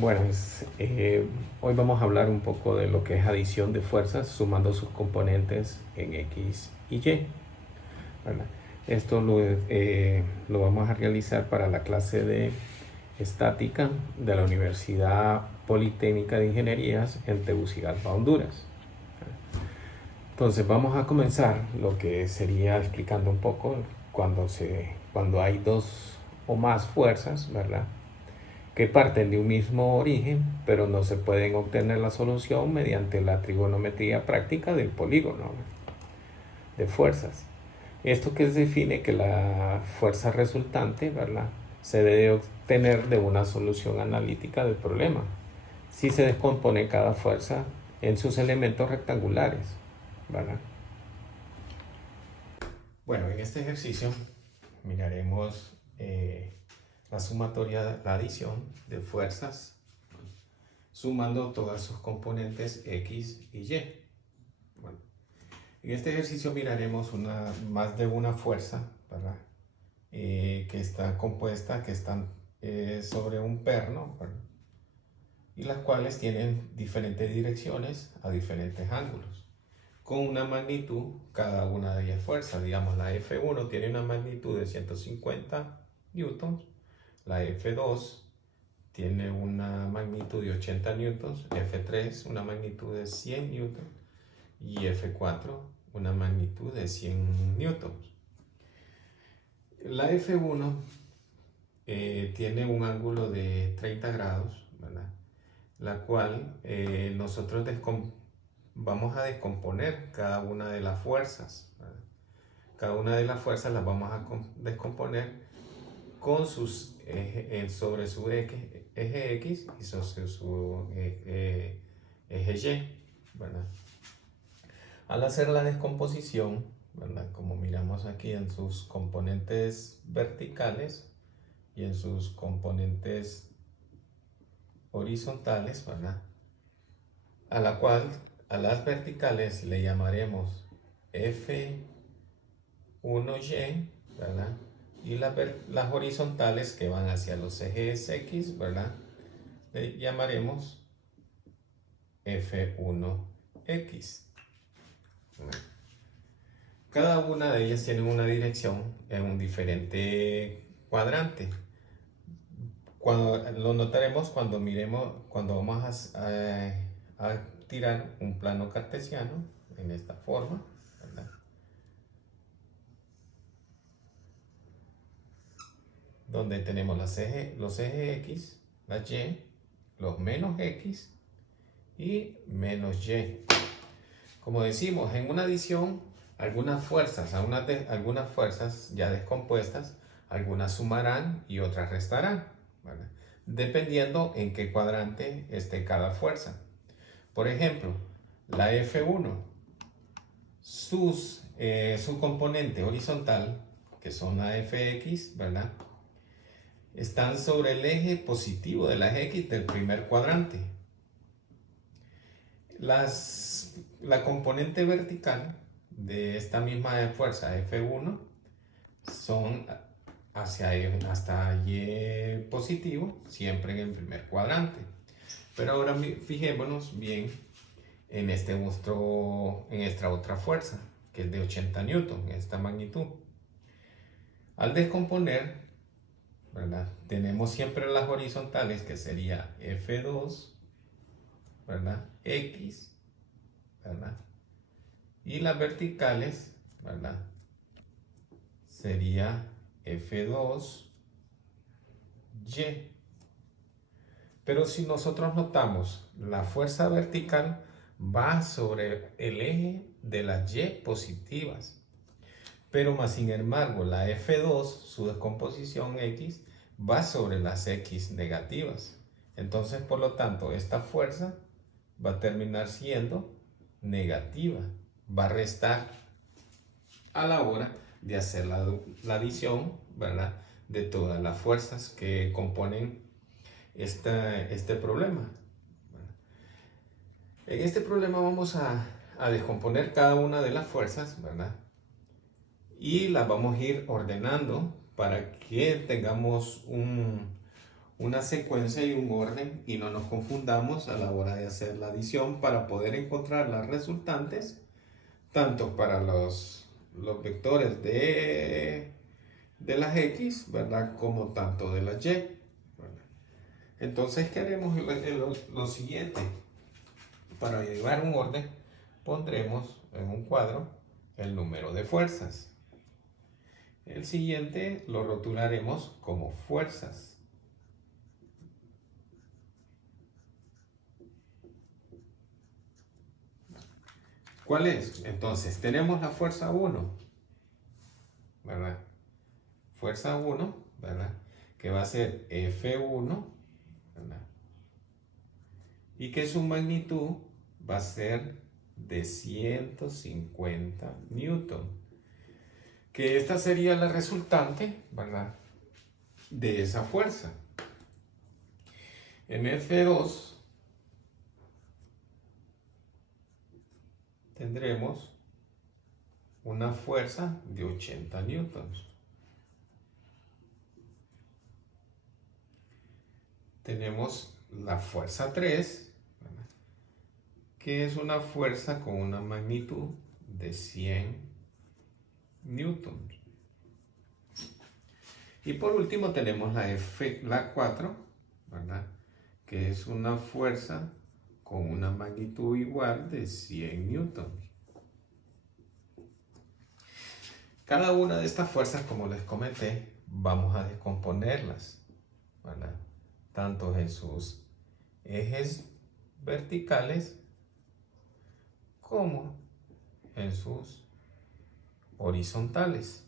Bueno, hoy vamos a hablar un poco de lo que es adición de fuerzas sumando sus componentes en X y Y, ¿verdad? Esto lo vamos a realizar para la clase de estática de la Universidad Politécnica de Ingenierías en Tegucigalpa, Honduras. Entonces vamos a comenzar lo que sería explicando un poco cuando hay dos o más fuerzas, ¿verdad?, que parten de un mismo origen, pero no se pueden obtener la solución mediante la trigonometría práctica del polígono de fuerzas. Esto que define que la fuerza resultante, ¿verdad?, se debe obtener de una solución analítica del problema, si se descompone cada fuerza en sus elementos rectangulares, ¿verdad? Bueno, en este ejercicio miraremos la sumatoria, la adición de fuerzas sumando todas sus componentes X y Y. Bueno, en este ejercicio miraremos más de una fuerza, ¿verdad? Que están sobre un perno, ¿verdad?, y las cuales tienen diferentes direcciones a diferentes ángulos, con una magnitud cada una de ellas fuerzas. Digamos, la F1 tiene una magnitud de 150 newtons, la F2 tiene una magnitud de 80 newtons, F3 una magnitud de 100 newtons y F4 una magnitud de 100 newtons. La F1 tiene un ángulo de 30 grados, ¿verdad?, la cual nosotros vamos a descomponer cada una de las fuerzas, ¿verdad? Cada una de las fuerzas las vamos a descomponer con sobre su eje X y sobre su eje Y, ¿verdad? Al hacer la descomposición, ¿verdad?, como miramos aquí en sus componentes verticales y en sus componentes horizontales, ¿verdad?, a las verticales le llamaremos F1Y, ¿verdad?, y las horizontales que van hacia los ejes X, ¿verdad?, le llamaremos F1X. Cada una de ellas tiene una dirección en un diferente cuadrante. Lo notaremos cuando vamos a tirar un plano cartesiano en esta forma, ¿verdad?, donde tenemos los ejes X, la Y, los menos X y menos Y. Como decimos, en una adición, algunas fuerzas ya descompuestas, algunas sumarán y otras restarán, ¿verdad?, dependiendo en qué cuadrante esté cada fuerza. Por ejemplo, la F1, su componente horizontal, que son la Fx, ¿verdad?, están sobre el eje positivo de la X del primer cuadrante. La componente vertical de esta misma fuerza F1 son hasta Y positivo, siempre en el primer cuadrante. Pero ahora fijémonos bien en esta otra fuerza, que es de 80 newton, esta magnitud. Al descomponer, ¿verdad?, tenemos siempre las horizontales, que sería F2, ¿verdad?, X, ¿verdad?, y las verticales, ¿verdad?, sería F2, Y. Pero si nosotros notamos, la fuerza vertical va sobre el eje de las Y positivas. Pero más sin embargo, la F2, su descomposición X, va sobre las X negativas. Entonces, por lo tanto, esta fuerza va a terminar siendo negativa. Va a restar a la hora de hacer la adición, ¿verdad?, de todas las fuerzas que componen este problema. En este problema vamos a descomponer cada una de las fuerzas, ¿verdad?, y las vamos a ir ordenando para que tengamos una secuencia y un orden y no nos confundamos a la hora de hacer la adición para poder encontrar las resultantes, tanto para los vectores de las X, ¿verdad? Como tanto de las Y, ¿verdad? Entonces, ¿qué haremos? Lo siguiente, para llevar un orden, pondremos en un cuadro el número de fuerzas. El siguiente lo rotularemos como fuerzas. ¿Cuál es? Entonces, tenemos la fuerza 1, ¿verdad? Fuerza 1, ¿verdad? Que va a ser F1, ¿verdad? Y que su magnitud va a ser de 150 newton. Que esta sería la resultante, ¿verdad? De esa fuerza. En F2 tendremos una fuerza de 80 newtons. Tenemos la fuerza 3, ¿verdad? Que es una fuerza con una magnitud de 100 newtons. Y por último tenemos la 4, ¿verdad? Que es una fuerza con una magnitud igual de 100 newtons. Cada una de estas fuerzas, como les comenté, vamos a descomponerlas, ¿verdad? Tanto en sus ejes verticales como en sus horizontales.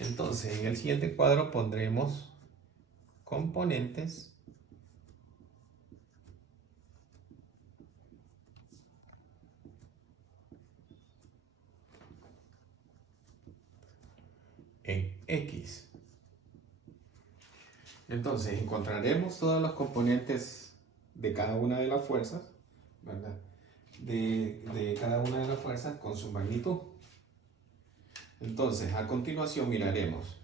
Entonces, en el siguiente cuadro pondremos componentes en X. Entonces, encontraremos todos los componentes de cada una de las fuerzas, ¿verdad? De cada una de las fuerzas con su magnitud. Entonces, a continuación miraremos.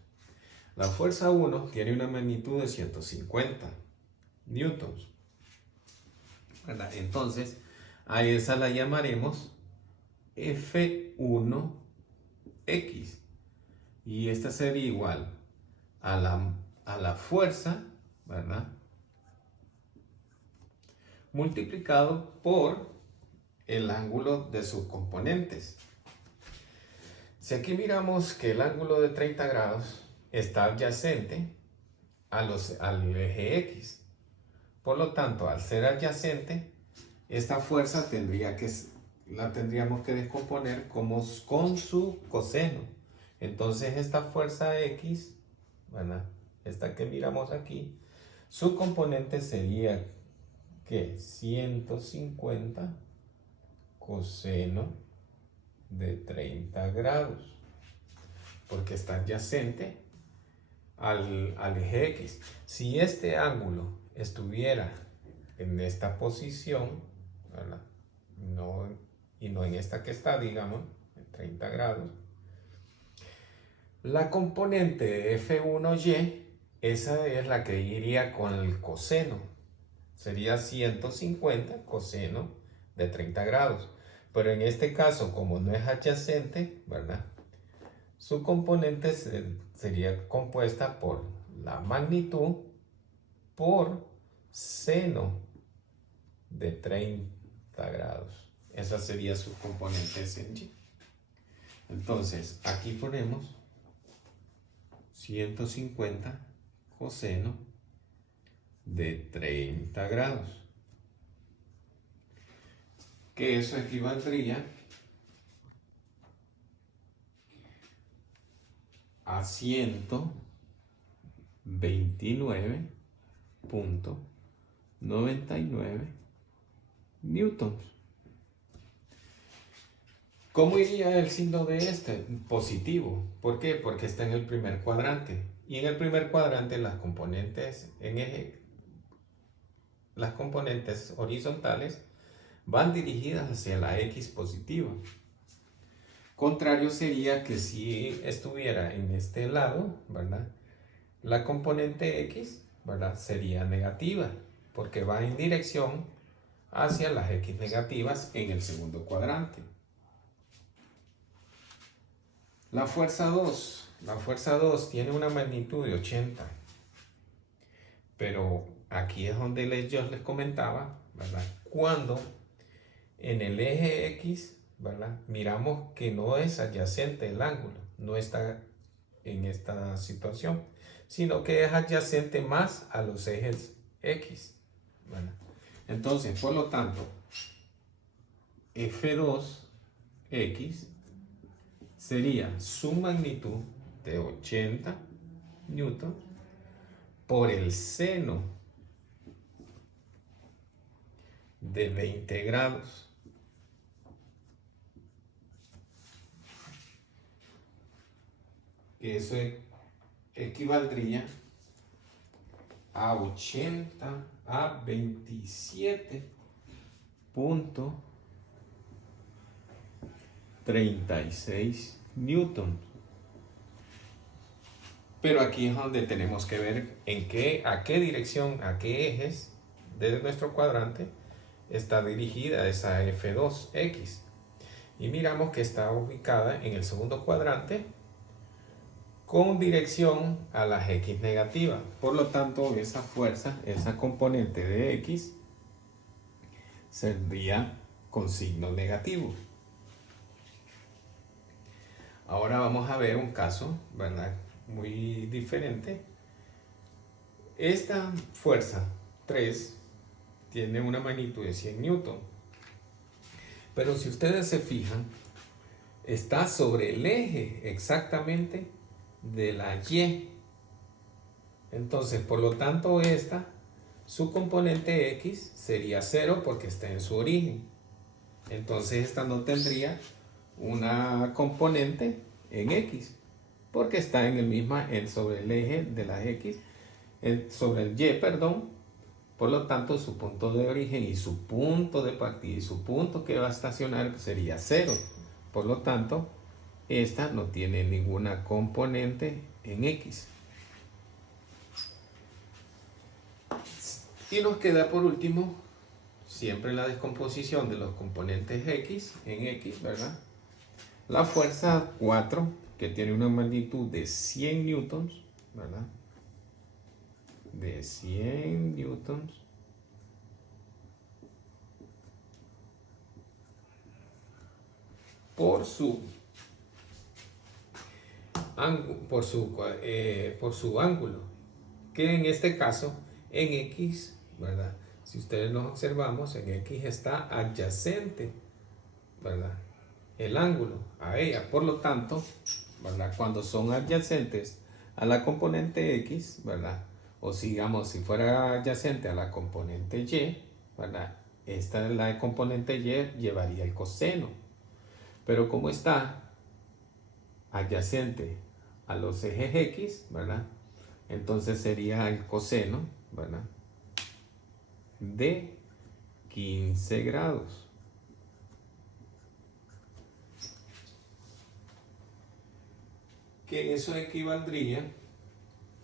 La fuerza 1 tiene una magnitud de 150 newtons, ¿verdad? Entonces, a esa la llamaremos F1X. Y esta sería igual a la fuerza, ¿verdad? Multiplicado por el ángulo de sus componentes. Si aquí miramos que el ángulo de 30 grados está adyacente al eje X. Por lo tanto, al ser adyacente, esta fuerza la tendríamos que descomponer con su coseno. Entonces, esta fuerza X, ¿verdad? Esta que miramos aquí, su componente sería que 150 coseno de 30 grados, porque está adyacente al eje X. Si este ángulo estuviera en esta posición, ¿verdad? Y no en esta que está, digamos, en 30 grados, la componente de F1Y, esa es la que iría con el coseno. Sería 150 coseno de 30 grados. Pero en este caso, como no es adyacente, ¿verdad? Su componente sería compuesta por la magnitud por seno de 30 grados. Esa sería su componente en Y. Entonces, aquí ponemos 150 coseno de 30 grados. Que eso equivaldría a 129.99 newtons. ¿Cómo iría el signo de este? Positivo. ¿Por qué? Porque está en el primer cuadrante. Y en el primer cuadrante las componentes horizontales van dirigidas hacia la X positiva. Contrario sería que si estuviera en este lado, ¿verdad? La componente X, ¿verdad? Sería negativa, porque va en dirección hacia las X negativas en el segundo cuadrante. La fuerza 2 tiene una magnitud de 80, pero aquí es donde yo les comentaba, ¿verdad? Cuando en el eje X, ¿verdad? Miramos que no es adyacente el ángulo, no está en esta situación, sino que es adyacente más a los ejes X, ¿verdad? Entonces, por lo tanto, F2X sería su magnitud de 80 newton por el seno de 20 grados. Que eso equivaldría a 80 a 27.36 newton. Pero aquí es donde tenemos que ver a qué dirección, a qué ejes de nuestro cuadrante está dirigida esa F2X. Y miramos que está ubicada en el segundo cuadrante con dirección a las X negativas. Por lo tanto, esa fuerza, esa componente de X, sería con signo negativo. Ahora vamos a ver un caso, ¿verdad? Muy diferente. Esta fuerza 3 tiene una magnitud de 100 newton. Pero si ustedes se fijan, está sobre el eje exactamente de la Y. Entonces, por lo tanto, su componente X sería 0 porque está en su origen. Entonces, esta no tendría una componente en X porque está en sobre el eje de las X, sobre el Y, perdón. Por lo tanto, su punto de origen y su punto de partida y su punto que va a estacionar sería 0. Por lo tanto, esta no tiene ninguna componente en X. Y nos queda por último siempre la descomposición de los componentes X en X, ¿verdad? La fuerza 4, que tiene una magnitud de 100 newtons, ¿verdad? De 100 newtons. Por su ángulo, que en este caso en X, ¿verdad? Si ustedes nos observamos, en X está adyacente, ¿verdad? El ángulo a ella. Por lo tanto, ¿verdad? Cuando son adyacentes a la componente X, ¿verdad? O digamos, si fuera adyacente a la componente Y, ¿verdad? La componente Y llevaría el coseno. Pero como está adyacente a los ejes X, ¿verdad? Entonces sería el coseno, ¿verdad? De 15 grados. Que eso equivaldría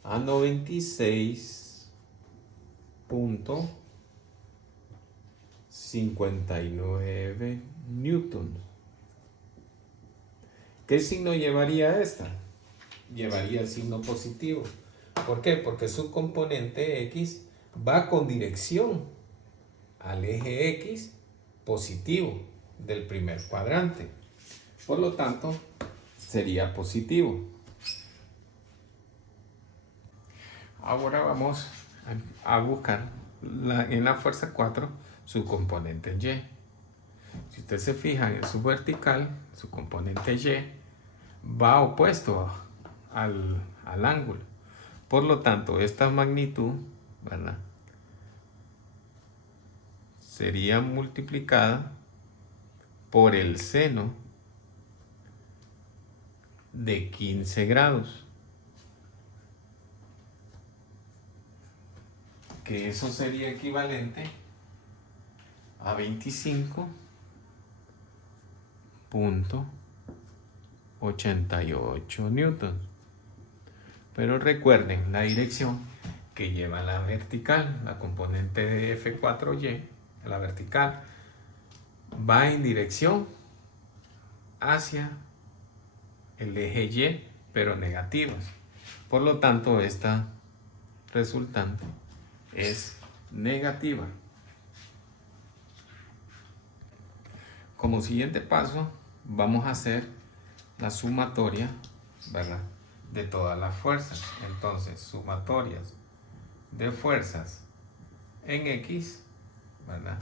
a 96.59 newtons. ¿Qué signo llevaría esta? Llevaría el signo positivo. ¿Por qué? Porque su componente X va con dirección al eje X positivo del primer cuadrante. Por lo tanto, sería positivo. Ahora vamos a buscar en la fuerza 4 su componente Y. Si usted se fija en su vertical, su componente Y va opuesto al ángulo. Por lo tanto, esta magnitud, ¿verdad?, sería multiplicada por el seno de 15 grados. Que eso sería equivalente a 25.5 88 newtons. Pero recuerden la dirección que lleva la vertical, la componente de F4Y, la vertical, va en dirección hacia el eje Y, pero negativas. Por lo tanto, esta resultante es negativa. Como siguiente paso, vamos a hacer la sumatoria, ¿verdad?, de todas las fuerzas. Entonces, sumatorias de fuerzas en X, ¿verdad?,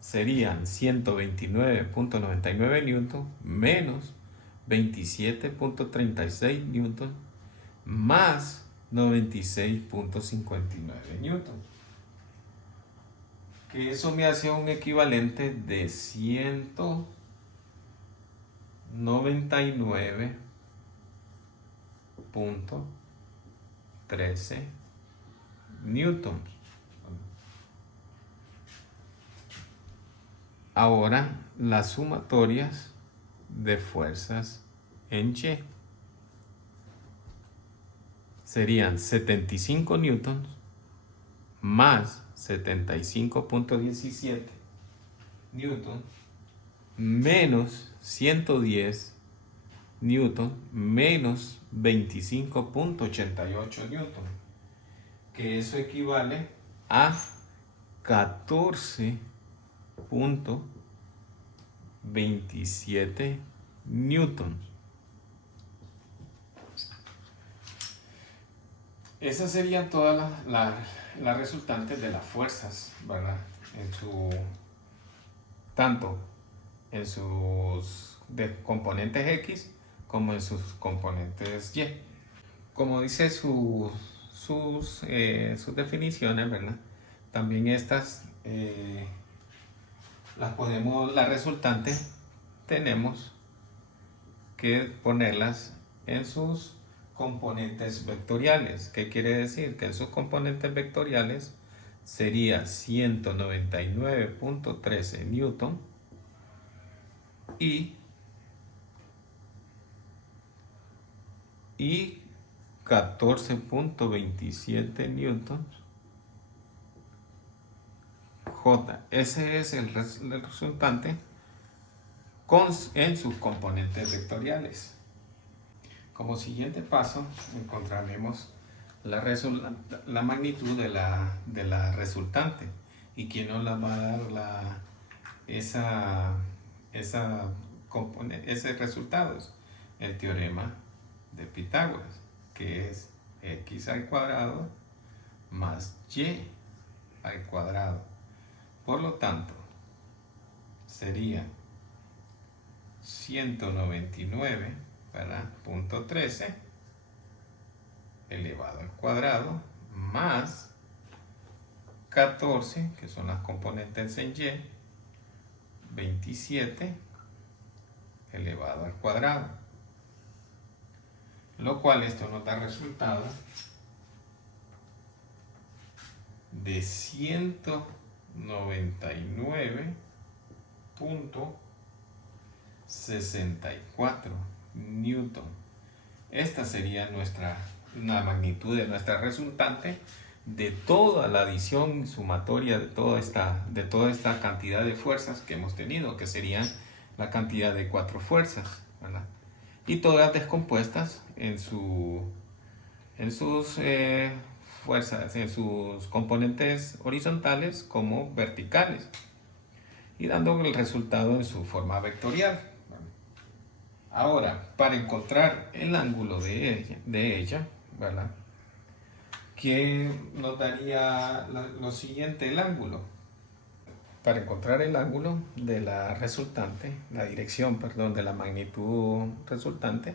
serían 129.99 newton menos 27.36 newton más 96.59 newton. Que eso me hace un equivalente de 199.13 newtons. Ahora las sumatorias de fuerzas en Y serían 75 newtons más 75.17 newtons menos 110 newtons menos 25.88 newtons, que eso equivale a 14.27 newtons. Esas serían todas las resultantes de las fuerzas, ¿verdad?, tanto en sus componentes X como en sus componentes Y. Como dice sus definiciones, ¿verdad?, también estas las resultantes tenemos que ponerlas en sus componentes vectoriales. ¿Qué quiere decir? Que en sus componentes vectoriales sería 199.13 newton y 14.27 newtons J. Ese es el resultante en sus componentes vectoriales. Como siguiente paso encontraremos la magnitud de la resultante. ¿Y quién nos la va a dar ese resultado? El teorema de Pitágoras, que es x al cuadrado más y al cuadrado. Por lo tanto, sería 199.13 elevado al cuadrado más 14, que son las componentes en Y, 27 elevado al cuadrado. Lo cual esto nos da resultado de 199.64 newton. Esta sería la magnitud de nuestra resultante de toda la adición sumatoria de toda esta cantidad de fuerzas que hemos tenido, que serían la cantidad de 4 fuerzas, ¿verdad?, y todas descompuestas en sus fuerzas, en sus componentes horizontales como verticales, y dando el resultado en su forma vectorial. Ahora, para encontrar el ángulo de ella, ¿verdad?, ¿qué nos daría lo siguiente, el ángulo? Para encontrar el ángulo de la resultante, la dirección, perdón, de la magnitud resultante,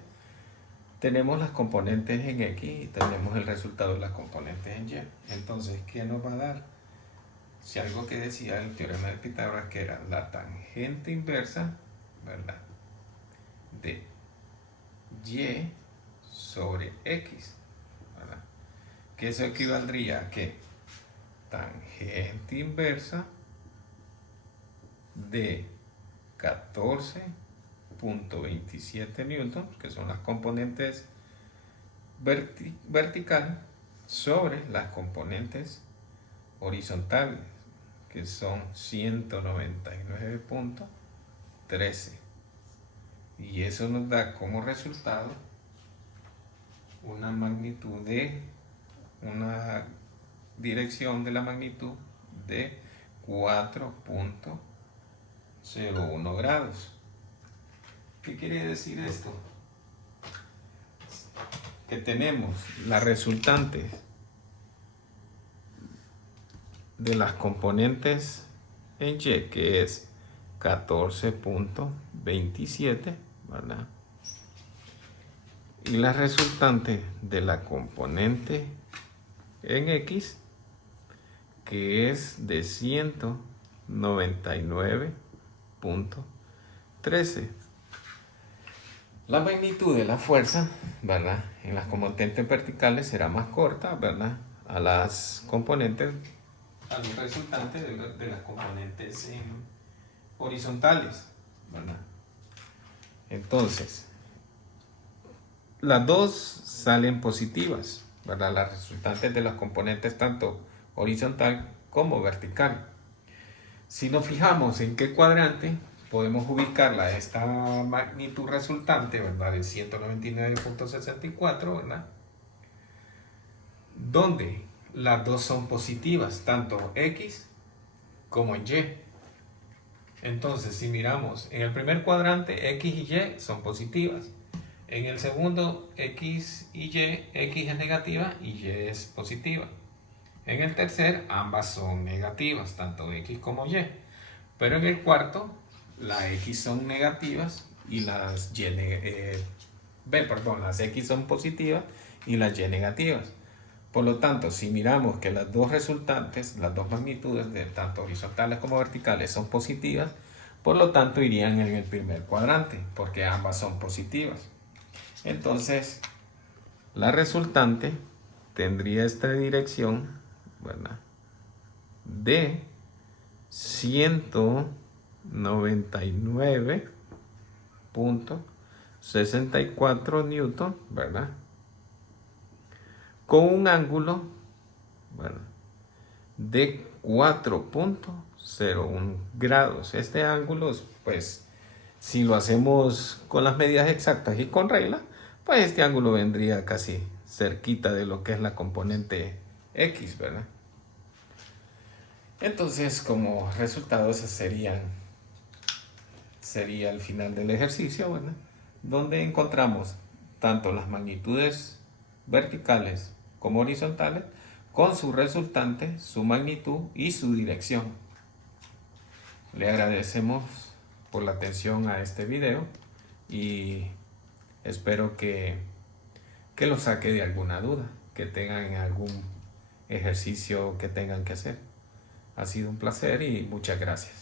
tenemos las componentes en X y tenemos el resultado de las componentes en Y. Entonces, ¿qué nos va a dar? Si algo que decía el teorema de Pitágoras, que era la tangente inversa, ¿verdad?, de Y sobre X, ¿verdad?, que eso equivaldría a que tangente inversa de 14 4.27 newtons, que son las componentes verticales, sobre las componentes horizontales, que son 199.13. Y eso nos da como resultado una magnitud de una dirección de la magnitud de 4.01 grados. ¿Qué quiere decir esto? Que tenemos la resultante de las componentes en Y, que es 14.27, ¿verdad? Y la resultante de la componente en X, que es de 199.13. La magnitud de la fuerza, ¿verdad?, en las componentes verticales será más corta, ¿verdad?, a las componentes, a los resultantes de las componentes horizontales, ¿verdad? Entonces, las dos salen positivas, ¿verdad? Las resultantes de las componentes tanto horizontal como vertical. Si nos fijamos en qué cuadrante, podemos ubicarla esta magnitud resultante, ¿verdad?, de 199.64, ¿verdad?, donde las dos son positivas, tanto X como Y. Entonces, si miramos en el primer cuadrante, X y Y son positivas. En el segundo, X y Y, X es negativa y Y es positiva. En el tercer, ambas son negativas, tanto X como Y. Pero en el cuarto, las X son negativas y las las X son positivas y las Y negativas. Por lo tanto, si miramos que las dos resultantes, las dos magnitudes de tanto horizontales como verticales son positivas, por lo tanto irían en el primer cuadrante, porque ambas son positivas. Entonces, la resultante tendría esta dirección, ¿verdad?, de 199.64 newton, ¿verdad?, con un ángulo, ¿verdad?, de 4.01 grados. Este ángulo, pues, si lo hacemos con las medidas exactas y con regla, pues este ángulo vendría casi cerquita de lo que es la componente X, ¿verdad? Entonces, como resultado, ese sería el final del ejercicio, ¿verdad?, donde encontramos tanto las magnitudes verticales como horizontales con su resultante, su magnitud y su dirección. Le agradecemos por la atención a este video y espero que lo saque de alguna duda, que tengan algún ejercicio que tengan que hacer. Ha sido un placer y muchas gracias.